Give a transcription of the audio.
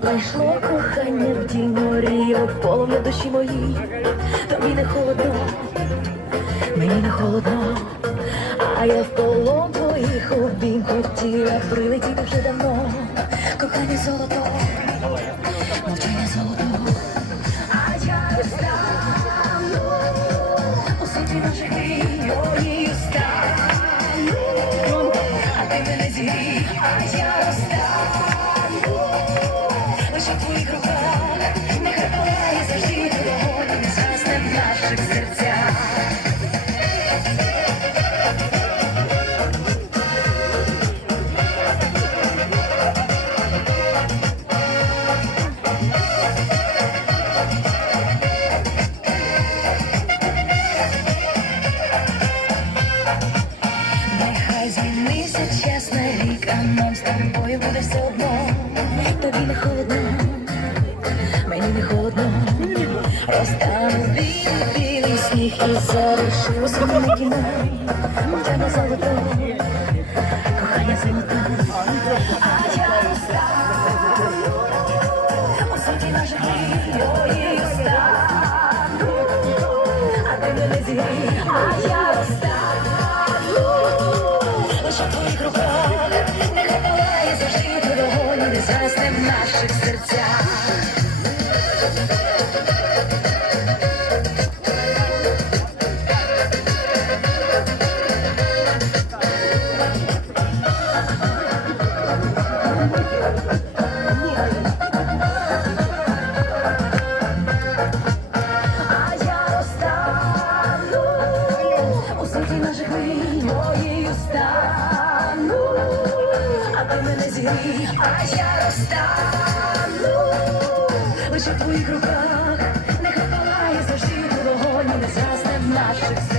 Прийшло кохання в тінь морі, полум'я душі моїй, тобі не холодно, мені не холодно, а я в полон твоїх обійм хотіла прилетіти вже давно, кохання золото, мовчання золото, а я розтану у світі наших мрій, моїй стану, а ти мене зігрій, а я розтану. Нехай змінився час на рік, а нам з тобою буде все одно. Тобі не холодно, мені не холодно. Розтану білий, білий сніг і залишилось мене кіно. Мовчання золото, кохання золото. А я розтану у світі наших мрій, стану. А ти мене зігрій, а я не в наших серцях. А ти мене зігрій, а я розтану. Лише в твоїх руках, нехай палає завжди вогонь, не згасне наших